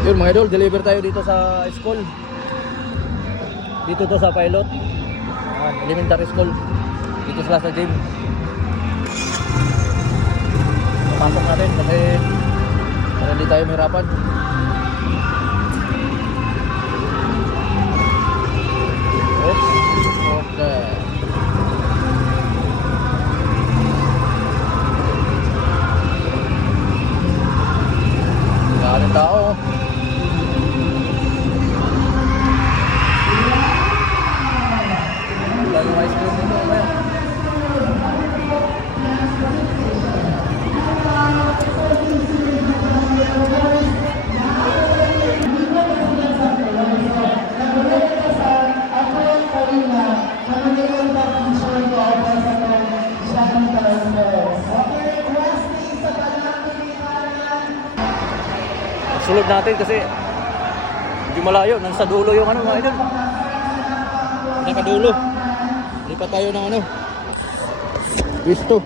Yun mga idol, deliver tayo dito sa school. Dito to sa pilot. Elementary school. Dito sila sa gym. Pasok natin kasi para hindi tayo mahirapan. Oops. Okay. Maraming tao. Wala yung ice cream dito. Mamaya. Sulog natin kasi medyo malayo, nasa dulo yung ano mga idol. Nakadulo. Lipat tayo ng ano, Wisto.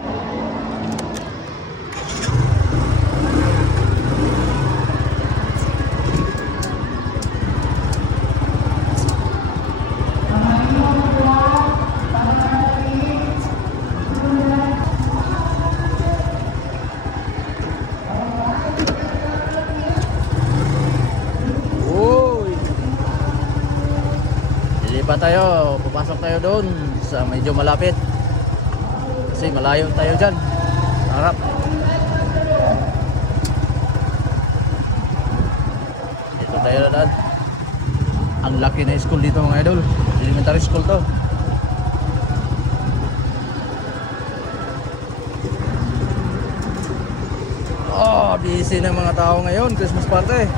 Lipat tayo, papasok tayo doon sa medyo malapit kasi malayo tayo dyan harap. Dito tayo na daan. Ang laki na school dito mga idol, elementary school to. Oh, busy na mga tao ngayon, Christmas party.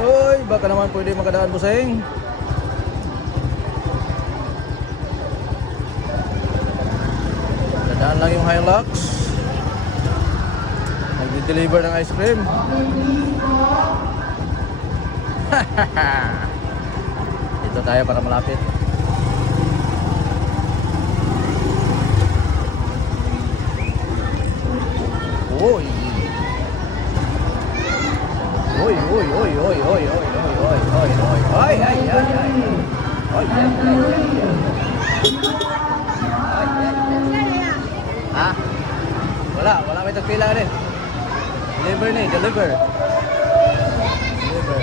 Uy, baka naman pwede makadaan busing. Dadaan lang yung Hilux. Nag-deliver ng ice cream. Dito tayo para malapit. Uy. Uy, uy, uy, uy, uy, uy, uy, uy, uy, uy, ay, ay, ay, ay. Ay, ay, ay, ay. Ha? Wala may tagpila rin. Deliver ni, deliver. Deliver.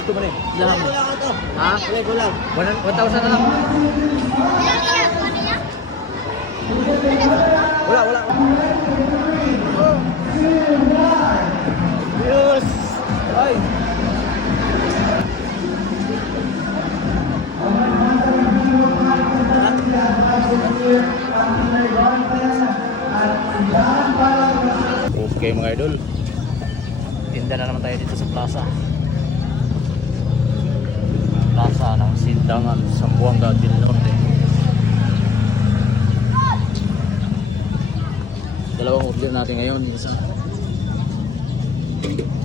Ito ba rin? Laham mo. Ha? Wala lang. 1,000 na lang. Wala. Oh. Yes. Ay. Okay mga idol, tinda na naman tayo dito sa plaza ng Sindangan, Zamboanga del Norte. Dalawang order natin ngayon, isang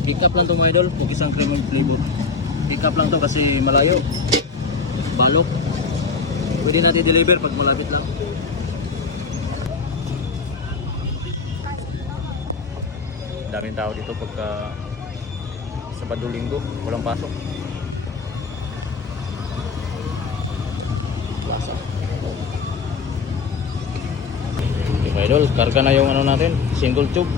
pick up lang to mga idol, kung isang cream flavor. Pick up lang to kasi malayo, balok. Pwede natin deliver pag malapit lang. Daming tao dito pagka Sabado Linggo, walang pasok. Plaza. Okay mga idol, karga na yung ano natin, single tube.